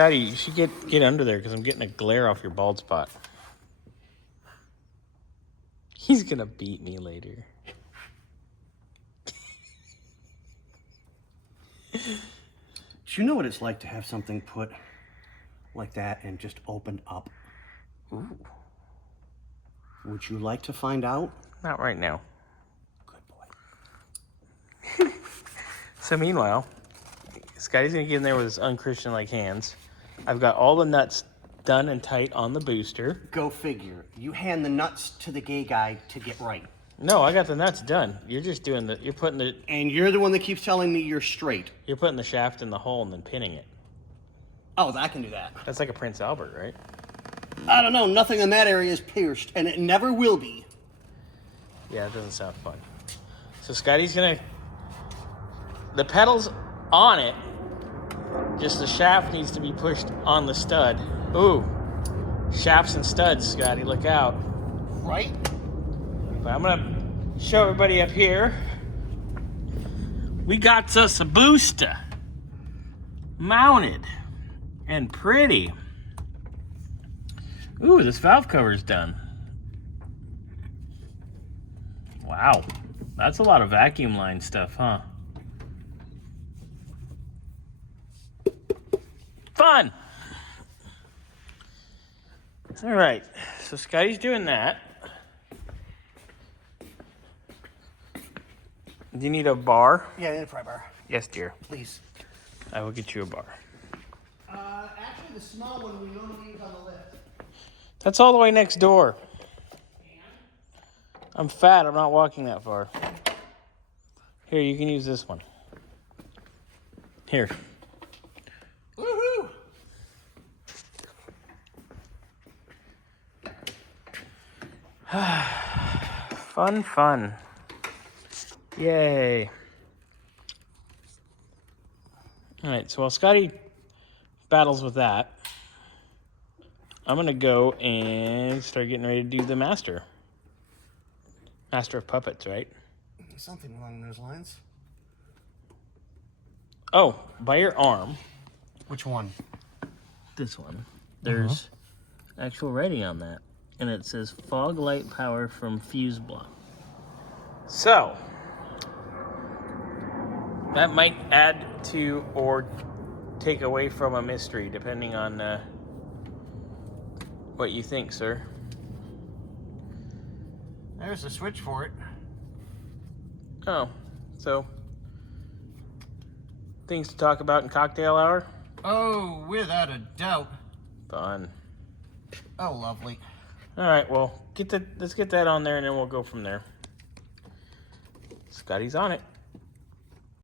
Scottie, you should get under there because I'm getting a glare off your bald spot. He's gonna beat me later. Do you know what it's like to have something put like that and just opened up? Ooh. Would you like to find out? Not right now. Good boy. So meanwhile, Scottie's gonna get in there with his unchristian-like hands. I've got all the nuts done and tight on the booster. Go figure. You hand the nuts to the gay guy to get right. No, I got the nuts done. You're just doing you're putting the... And you're the one that keeps telling me you're straight. You're putting the shaft in the hole and then pinning it. Oh, I can do that. That's like a Prince Albert, right? I don't know. Nothing in that area is pierced, and it never will be. Yeah, it doesn't sound fun. So Scottie's gonna... The pedal's on it. Just the shaft needs to be pushed on the stud. Ooh. Shafts and studs, Scottie. Look out. Right? But I'm gonna show everybody up here. We got us a booster. Mounted. And pretty. Ooh, this valve cover's done. Wow. That's a lot of vacuum line stuff, huh? Fun! All right, so Scottie's doing that. Do you need a bar? Yeah, I need a pry bar. Yes, dear. Please. I will get you a bar. Actually, the small one we normally use on the lift. That's all the way next door. I'm fat. I'm not walking that far. Here, you can use this one. Here. Woohoo! Fun, fun. Yay. All right, so while Scottie battles with that, I'm going to go and start getting ready to do the master. Master of Puppets, right? Something along those lines. Oh, by your arm. Which one? This one. There's actual writing on that. And it says fog light power from fuse block. So, that might add to or take away from a mystery, depending on what you think, sir. There's the switch for it. Oh, so things to talk about in cocktail hour? Oh, without a doubt. Fun. Oh, lovely. All right, well, let's get that on there, and then we'll go from there. Scottie's on it.